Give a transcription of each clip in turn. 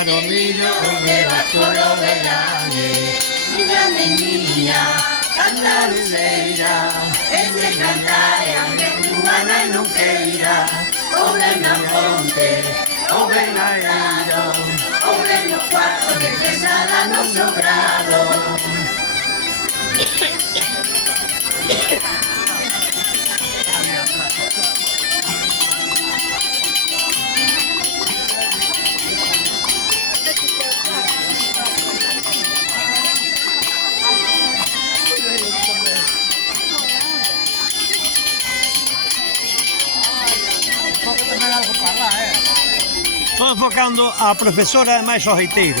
caro millo, de vascolo velane. Niña de niña, canta luceira, ese cantar é aunque tu mana non queira. O ven na fonte, o ven na eira, o ven no cuarto de pesada no sobrado. Estou enfocando a profesora e máis o reiteiro.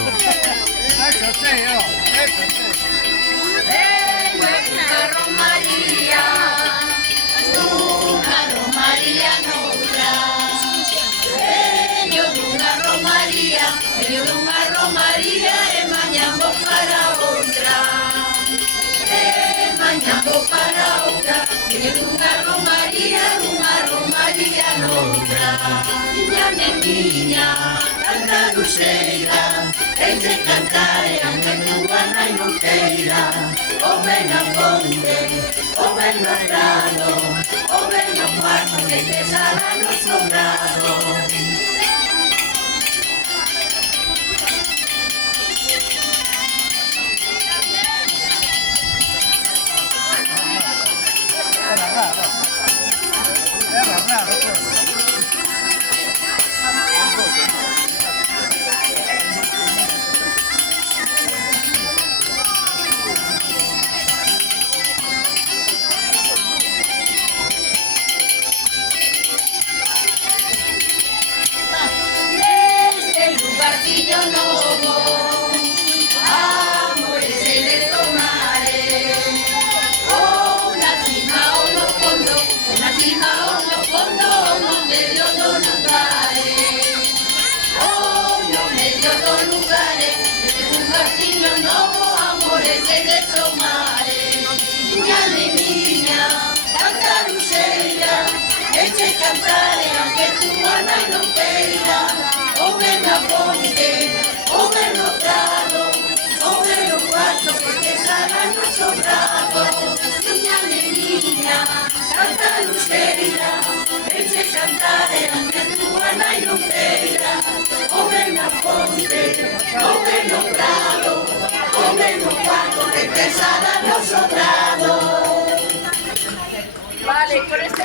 Romaría, unha romaría noutra. Veño dunha romaría e mañá vou para outra. E mañá vou para outra. Veño dunha romaría noutra. Niña de niña, canta luceira, entre cantar e aunque túa nai non queira. O ven na fonte, o ven no prado, o ven no cuarto que te sala no sobrado. Lugarcillo novo, amores en estos mares, una cima o no fondo, no medio dos lugares, no medio dos lugares, este lugarcillo novo, amores en estos mares. Niña de niña, canta luceira, eche cantare aunque tu mana non queira. O ven na fonte, o ven no prado, o ven no cuarto que te sala no sobrado. Niña de niña, canta luceira, eche cantare aunque tu mana non queira. O ven na fonte, o ven no prado, o ven no cuarto que te sala no sobrado. Vale, con este